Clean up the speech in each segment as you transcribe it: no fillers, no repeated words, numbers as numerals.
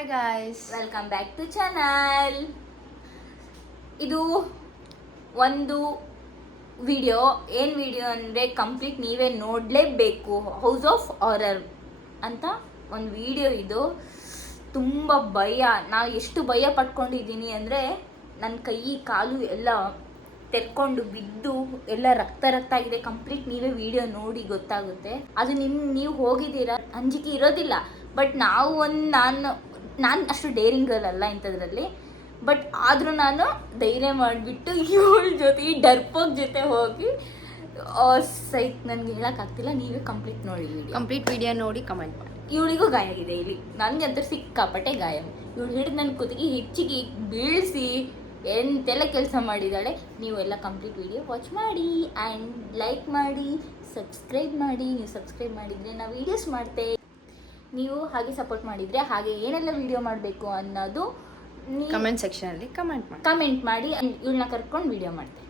Hi guys, welcome back to channel. ಇದು ಒಂದು video ಅಂದರೆ ಕಂಪ್ಲೀಟ್ ನೀವೇ ನೋಡಲೇಬೇಕು. ಹೌಸ್ ಆಫ್ ಹಾರರ್ ಅಂತ ಒಂದು ವಿಡಿಯೋ. ಇದು ತುಂಬ ಭಯ, ನಾನು ಎಷ್ಟು ಭಯ ಪಟ್ಕೊಂಡಿದ್ದೀನಿ ಅಂದರೆ ನನ್ನ ಕೈ ಕಾಲು ಎಲ್ಲ ತೆರ್ಕೊಂಡು ಬಿದ್ದು ಎಲ್ಲ ರಕ್ತ ಆಗಿದೆ. ಕಂಪ್ಲೀಟ್ ನೀವೇ ವಿಡಿಯೋ ನೋಡಿ ಗೊತ್ತಾಗುತ್ತೆ. ಅದು ನೀವು ಹೋಗಿದ್ದೀರಾ, ಅಂಜಿಕೆ ಇರೋದಿಲ್ಲ. ಬಟ್ ನಾನು ಅಷ್ಟು ಡೇರಿಂಗ್ ಗರ್ಲ್ ಅಲ್ಲ ಇಂಥದ್ರಲ್ಲಿ. ಬಟ್ ಆದರೂ ನಾನು ಧೈರ್ಯ ಮಾಡಿಬಿಟ್ಟು ಇವಳ ಜೊತೆ ಈ ಡರ್ಪೋಕ್ ಜೊತೆ ಹೋಗಿ ಸೈತ್ ನನಗೆ ಹೇಳೋಕ್ಕಾಗ್ತಿಲ್ಲ. ನೀವೇ ಕಂಪ್ಲೀಟ್ ವಿಡಿಯೋ ನೋಡಿ ಕಮೆಂಟ್ ಮಾಡಿ. ಇವಳಿಗೂ ಗಾಯ ಆಗಿದೆ ಇಲ್ಲಿ, ನನಗೆ ಅಂತೂ ಸಿಕ್ಕಾಪಟ್ಟೆ ಗಾಯ. ಇವಳು ಹಿಡಿದು ನನ್ನ ಕುತ್ತಿಗೆ ಹೆಚ್ಚಿಗೆ ಬೀಳಿಸಿ ಎಂತೆಲ್ಲ ಕೆಲಸ ಮಾಡಿದ್ದಾಳೆ. ನೀವೆಲ್ಲ ಕಂಪ್ಲೀಟ್ ವಿಡಿಯೋ ವಾಚ್ ಮಾಡಿ ಆ್ಯಂಡ್ ಲೈಕ್ ಮಾಡಿ, ಸಬ್ಸ್ಕ್ರೈಬ್ ಮಾಡಿ. ನೀವು ಸಬ್ಸ್ಕ್ರೈಬ್ ಮಾಡಿದರೆ ನಾವು ವೀಡಿಯೋಸ್ ಮಾಡ್ತೇವೆ. ನೀವು ಹಾಗೆ ಸಪೋರ್ಟ್ ಮಾಡಿದರೆ ಹಾಗೆ ಏನೆಲ್ಲ ವಿಡಿಯೋ ಮಾಡಬೇಕು ಅನ್ನೋದು ಕಮೆಂಟ್ ಸೆಕ್ಷನಲ್ಲಿ ಕಮೆಂಟ್ ಮಾಡಿ. ಇವಳನ್ನ ಕರ್ಕೊಂಡು ವಿಡಿಯೋ ಮಾಡ್ತೇವೆ.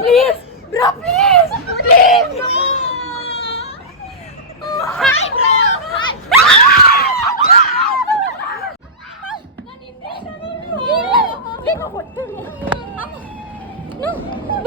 Please, bro, please, no. Hi, bro. Hi. No, bro.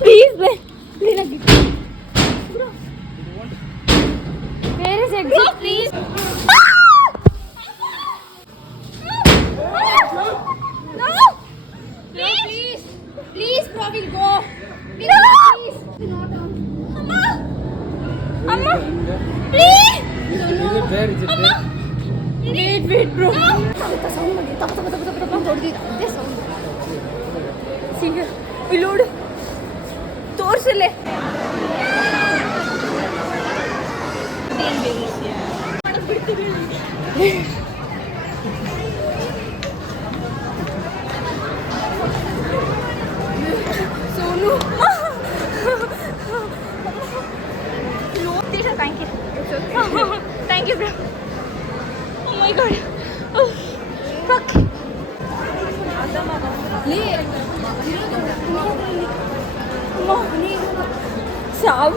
Please. Where is exit, please? No! Please, bro, we'll go. Please. Amma, please. Is it there? Wait, bro. ಇಲ್ಲೋಡು ತೋರ್ಸಲೆ. Sonu thank you bro. Oh my god, fuck. ಸಾವು